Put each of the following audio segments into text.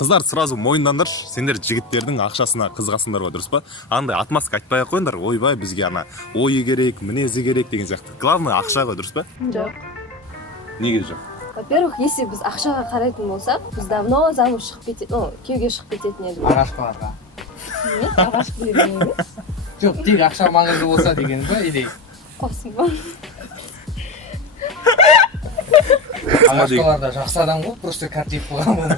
Қыздар сразу мойындаңдаршы, сендер жігіттердің ақшасына қызығасыңдар ғой, дұрыс па? Андай отмазка айтпай ақ қойыңдар, ойбай бізге ана ойы керек, мінезі керек деген сияқты. Главное ақша ғой, дұрыс па? Жоқ. Неге жоқ? Во-первых, если біз ақшаға қарайтын болсақ, біз давно замуж шығып кететін, күйеуге шығып кететін едік. Ағашқаларға. Не? Ағашқы деген емес. Жоқ, тек ақша маңызды болса деген ба, идей. Қосын ба? Ағашқаларда жақсы адам ғой, просто картип қойған болды.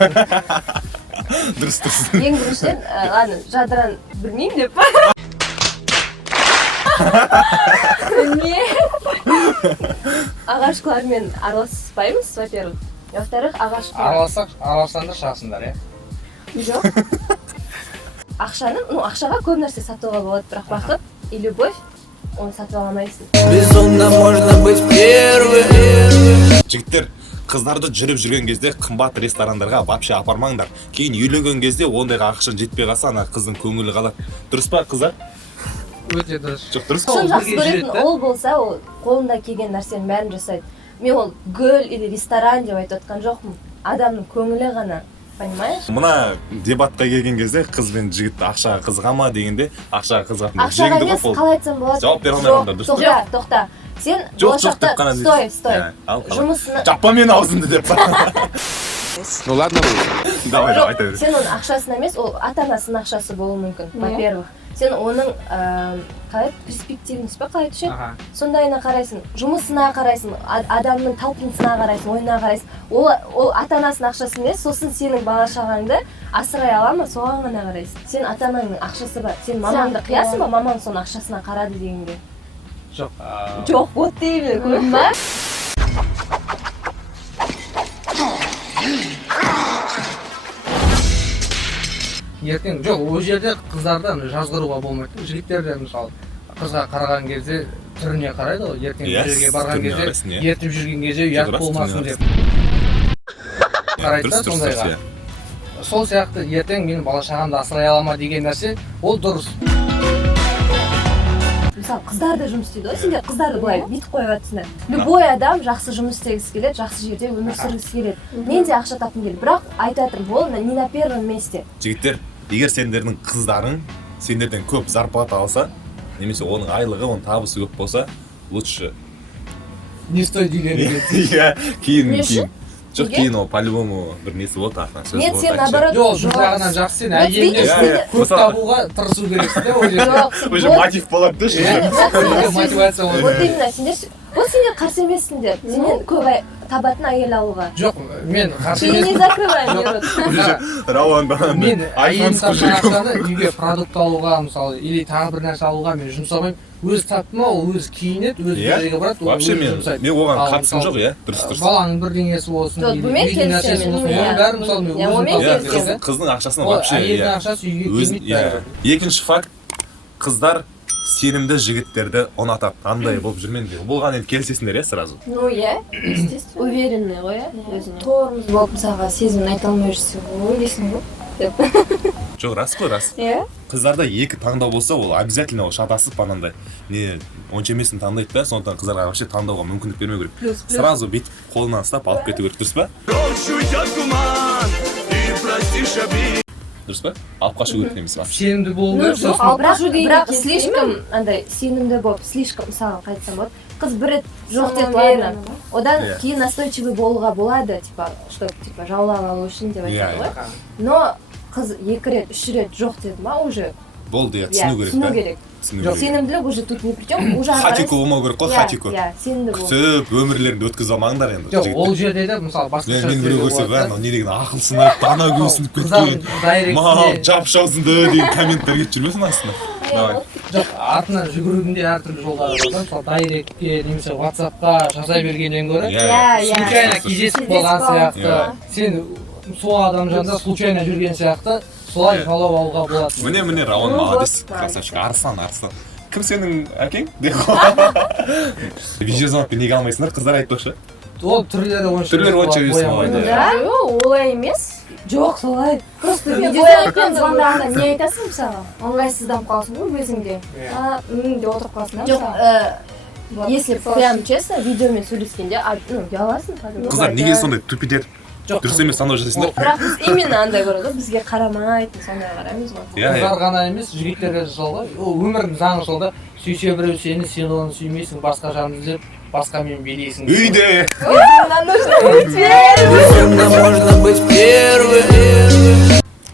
Дұрыс. Ең біріншіден, ладно, жадыран білмеймін деп па? Не? Ағашқылармен араласпаймыз, во-первых. Во-вторых, Аралассаңдар шығасыңдар, е? Жоқ. Ақшаға көп нәрсе сатуға болады, бірақ бақыт и любовь, оны сатып аламайсың. Безумно можно быть первым. Жігіттер, қыздарды жүріп жүрген кезде қымбат ресторандарға вообще апармаңдар. Кейін үйленген кезде ондайға ақшаң жетпей қалса, ана қыздың көңілі қалады. Дұрыс па, қыздар? Өте дұрыс. Жоқ, дұрыс. Шын жақсы көретін ол болса, ол қолында келген нәрсенің бәрін жасайды. Мен ол гүл или ресторан деп айтып отқан жоқпын. Адамның көңілі ғана. Понимаешь? Мына дебатқа келген кезде қыз бен жігіт ақшаға қызыға ма дегенде ақшаға қызығатын. Ақшаға емес, қалай айтсам болады? Жауап бере алмай қалды, дұрыс. Тоқта. Сен Жоқ деп қана дейсің. Стой. Жұмысына... Жаппа мен аузымды деп. Ну ладно, Давай, айта бер. Сен оның ақшасын емес, ол ата-анасының ақшасы болуы мүмкін, во-первых. Сен оның қалай перспективность па қалай түседі? Сондайына қарайсың, жұмысына қарайсың, адамның талпынысына қарайсың, ойына қарайсың. Ол ата-анасының ақшасы емес, сосын сенің бала-шағаңды асырай ала ма, соған ғана қарайсың. Сен ата-анаңның ақшасы бар. Сен мамаңды қиясың ба, мамаң соның ақшасына қарады дегенге? Жоқ. Жоқ, вот деймін, көрдің ба? Ертең, жоқ, ол жерде қыздардан жазғыруға болмайды. Жігіттерде мысалы қызға қараған кезде түріне қарайды ғой. Ертең бір жерге барған кезде, ертіп жүрген кезде ұят болмасын деп. Қарайды да сондайға. Сол сияқты ертең менің бала-шағамды асырай алама деген нәрсе, ол дұрыс. Мысалы, қыздар да жұмыс істейді ғой, сендер қыздарды былай бүйтіп қойып жатсыңдар. Любой адам жақсы жұмыс істегісі келеді, жақсы жерде өмір сүргісі келеді. Мен де ақша тапқым келеді, бірақ айтып жатырмын, ол не на первом месте. Жігіттер, егер сендердің қыздарың сендерден көп зарплата алса, немесе оның айлығы, оның табысы көп болса, лучше Не стоит үйлерге. Иә, кейін. Жоқ, кейін ол по-любому бір несі болады артынан сөз болады. Мен сен наоборот. Жоқ, бір жағынан жақсы, сен әйеліңе көп табуға тырысу керексің де, ол жерде. Уже мотив болады да, мотивация болады. Вот именно, сендер қарсы емессіңдер. Сенен көп табатын әйел алуға. Жоқ, мен қарсы Сені не емеспін. закрываем, Рауан Мен әйелім тапқан ақшаны үйге продукт алуға, мысалы, или тағы бір нәрсе алуға мен жұмсамаймын. Өзі тапты ма, ол өзі киінеді, өзі бір жерге барады, ол өзі жұмсайды. Мен оған қатысым жоқ, иә? Дұрыс. Баланың бірдеңесі болсын, үйдің нәрсесі болсын, оның бәрін мысалы мен өзім тапсырып. Қыздың ақшасына вообще, әйелдің ақшасы үйге келмейді. Екінші факт, қыздар сенімді жігіттерді ұнатады. Андай болып жүрмеңдер. Болған енді келісесіңдер, иә, сразу? Ну, иә, естественно. Уверенный ғой, иә? Торымыз болып, мысалға, сезімін айта алмай жүрсе, ой дейсің ғой. Жоқ, рас қой, рас. Иә? Қыздарда екі таңдау болса, ол обязательно шатасып анандай не онша емесін таңдайды да, сондықтан қыздарға вообще таңдауға мүмкіндік бермеу керек. Сразу бүйтіп қолынан ұстап алып кету керек, дұрыс па? Дұрыс па? Алып қашу керек емес па? Сенімді болу керек. Бірақ слишком андай сенімді болып, слишком мысалы қайтсам болады. Қыз бір рет жоқ деді, ладно. Одан кейін настойчивый болуға болады, типа, что типа жаулап алу үшін деп айтады ғой. Но қыз екі рет, үш рет жоқ деді ма, уже болды, иә, түсіну керек. Сенімділік уже тут не при чем, уже хатико болмау керек қой, хатико. Иә, сенімді бол. Күтіп, өмірлеріңді өткізе алмаңдар енді. Жоқ, ол жерде де, мысалы, басқаша мен біреу көрсе, бәрін не деген ақылсынып, дана көсініп кеткен, мал жапшаусынды деген комменттер кетіп жүрмесін астына. Жоқ, артынан жүгірудің де әртүрлі жолдары бар да, мысалы, дайректке, немесе WhatsApp-қа жаза бергеннен гөрі, случайно кездесіп болған сияқты, сен сол адам жанында случайно жүрген сияқты, солай фоллоу алуға болады. Міне, Рауан молодец, красавчик, арыстан. Кім сенің әкең? Видеозвонокпен неге алмайсыңдар, қыздар айтпақшы. Ол түрлері онша өсіп Да, олай емес. Жоқ, солай. Просто видеозвонокпен звондағанда не айтасың мысалы? Ыңғайсызданып қаласың ғой өзіңде. Деп отырып қаласың. Жоқ, если прям честно, видеомен сөйлескенде, ұяласың. Қыздар неге сондай тупидер? дұрыс емес таңдау жасайсыңдар. Бірақ біз именно андай көреді ғой, бізге қарамайтын сондай қараймыз ғой. Қыздар ғана емес, жігіттерге жолға. Ол өмірдің заңы жолда сүйсе біреу сені, сен оны сүймейсің, басқа жанды іздеп, басқамен билейсің. Үйде. Можно быть первым.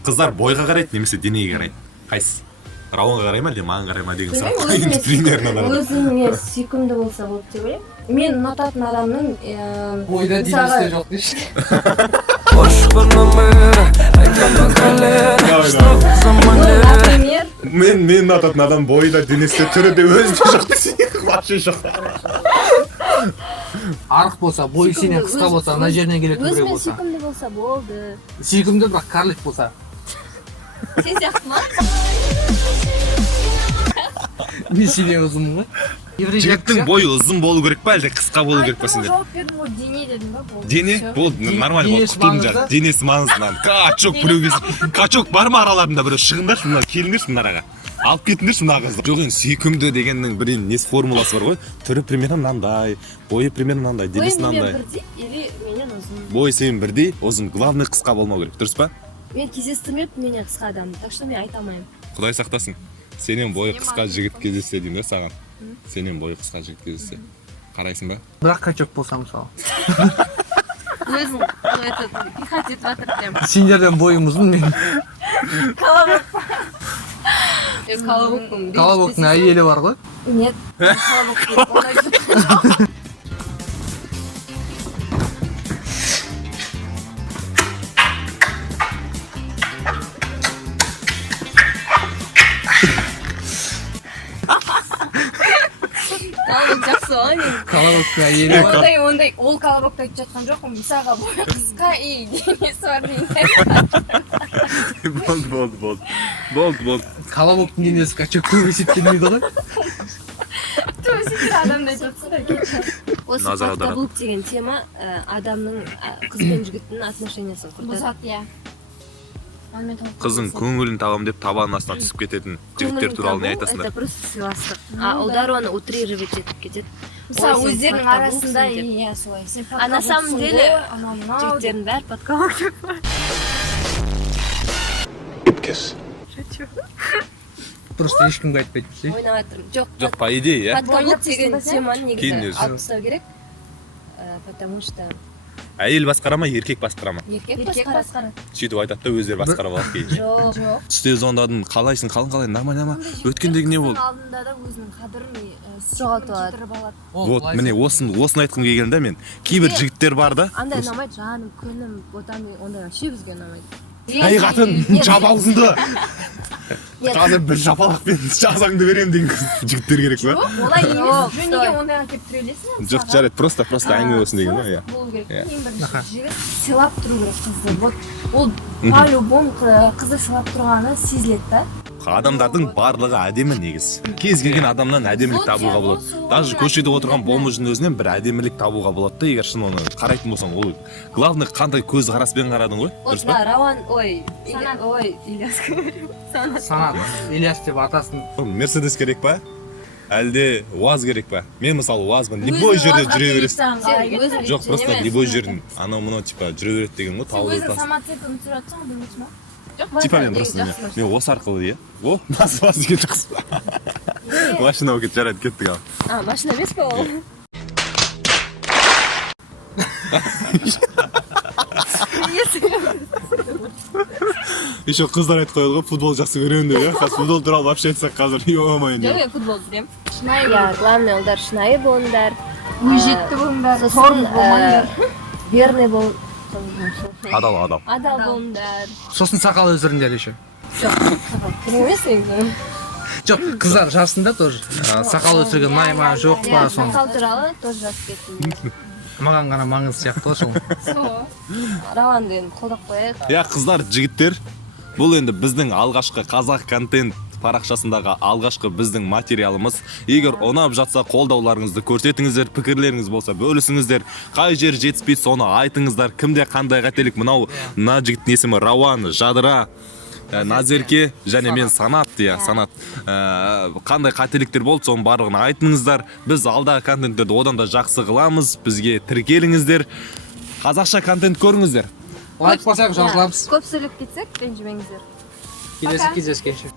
Қыздар бойға қарайды немесе денеге қарайды? Қайсысы? Рауанға қарай ма, әлде маған қарай ма деген сұрақ. Өзіңе сүйкімді болса болды деп ойлаймын. Мен ұнататын адамның Бойда денесі жоқ дейші. Например, Мен ұнататын адам бойда денесі түрі де өзінде жоқ десең, вообще жоқ. Арық болса, бойы сенен қысқа болса, ана жерінен келетін біреу өзіме болса. сүйкімді болса болды. Сүйкімді, бірақ карлик болса. Сен сияқты ма? Мен сенен ұзынмын ғой. Жігіттің бойы ұзын болу керек па, әлде қысқа болу керек па сендер? Жауап бердім ғой, дене дедім ба болды. Дене? Болды, нормально болды. Денесі Құтылдың маңызды. жаңағы. Денесі маңызды. Качок біреуге. Качок бар ма араларында біреу? Шығыңдаршы мына, келіңдерші мынараға. Алып кетіңдерші мына қызды. Жоқ енді сүйкімді дегеннің бір несі формуласы бар ғой. Түрі примерно мынандай, бойы примерно мынандай, денесі мынандай. Бірдей или менен ұзын. Бойы сенің бірдей, ұзын. Главный қысқа болмау керек, дұрыс па? Мен кездестірмеппін менен қысқа адамды, так что мен айта алмаймын. Құдай сақтасын. Сенен бойы қысқа жігіт кездессе деймін да саған. Сенен бойы қысқа жігіт кездессе. Қарайсың ба? Бірақ качок болса мысалы. Өзің пихать етіп жатыр прям. Сендерден бойым ұзын, мен Колобоктың. колобоктың әйелі бар ғой. Нет. Колобоктың. Жақсы ғой мен. Колобоктың әйелі бар. Ондай ол колобокты айтып жатқан жоқпын. Мысалға бойы қысқа и денесі бар деймін. Болды. Колобоктың денесі качок көп есептелмейді ғой. Сендер адамды айтып жатсыңдар кетші. Осы Назар факта аударады. бұл деген тема адамның қыз бен жігіттің отношениясын құртады. Бұзат, иә. Қыздың көңілін табам деп табанның астына түсіп кететін жігіттер туралы не Это айтасыңдар? просто сыйластық. А ұлдар оны утрировать етіп кетеді. Мысалы, Ой, сен өздерінің подкаблуксың арасында деп. иә солай. Сен А на самом подкаблуксың деле ғой, анау мынау деп. жігіттердің бәрі подкаблук. Просто ешкімге айтпайды ше. Ойнап жатырмын. Жоқ, по идее, иә. Подкаблук деген теманы Кейін негізі өзі. алып тастау керек. Потому что Әйел басқара ма, еркек басқара ма? еркек басқарады. Сөйтіп айтады да өздері басқарып алады кейін. Жоқ. Түсте звондадым, қалайсың, қалай, нормально ма? Өткендегі не болды? Алдында да өзінің қадірін Жоғалтып алады. кетіріп алады. Вот, міне осыны айтқым келген да мен. Кейбір жігіттер бар да. Андай ұнамайды, жаным, күнім, ботам, ондай вообще бізге ұнамайды. Әй қатын, жап аузыңды. Қазір бір жапалақпен жазаңды беремін деген жігіттер керек па? Олай емес. Жоқ, Жөнеге ондайға келіп түрелесің. Жоқ, жарайды, просто әңгіме болсын деген ба? Иә. Болу керек. Ең Аха. бірінші жігіт сыйлап тұру керек қызды. Вот ол по-любому қызды сыйлап тұрғаны сезіледі да. Адамдардың барлығы әдемі негіз. Кез келген адамнан әдемілік табуға болады. Даже көшеде отырған бомждың өзінен бір әдемілік табуға болады да, егер шын оны қарайтын болсаң, ол главный қандай көз қараспен қарадың ғой, Вот дұрыс па? Рауан, Ильяс. Санат, Ильяс деп атасын. Мерседес керек па? Әлде УАЗ керек па? Мен мысалы УАЗбын, любой жерде жүре бересің. Жоқ, просто любой жердің анау мынау типа жүре береді деген ғой, тауып Өзің жатасың. самоцветті түсіріп жатсың, білмейсің ма? Типа мен просто мен осы арқылы иә. О, мас кетті қыз. Машина болып кетті, жарайды, кеттік ал. Машина емес па ол? Еще қыздар айтып қояды ғой, футбол жақсы көремін деп, иә. Қазір футбол туралы вообще айтсақ қазір, ё-моё. Жоқ, мен футбол білемін. Шынайы Я, главное, ұлдар шынайы болыңдар. өжетті болыңдар, Сосын торын болмаңдар. верный бол. Адал. Адал болыңдар. Сосын сақал өсіріңдер еще. Керек емес негізі. Жоқ, қыздар жасында тоже. Сақал өсірген ұнай ма, жоқ па, Иә, соны. сақал туралы тоже жазып кеттім. Маған ғана маңызды сияқты ғой сол. Рауанды енді қолдап қояйық. Иә, қыздар, жігіттер, бұл енді біздің алғашқы қазақ контент парақшасындағы алғашқы біздің материалымыз. Егер ұнап жатса, қолдауларыңызды көрсетіңіздер, пікірлеріңіз болса бөлісіңіздер. Қай жер жетіспейді, соны айтыңыздар. Кімде қандай қателік? Мынау мына жігіттің есімі Рауан, Жадыра, Назерке және мен Санат, иә, Санат. Қандай қателіктер болды, соның барлығын айтыңыздар. Біз алдағы контенттерді одан да жақсы қыламыз. Бізге тіркеліңіздер. Қазақша контент көріңіздер. лайк басайық жазыламыз көп сөйлеп кетсек ренжімеңіздер келесі кездескенше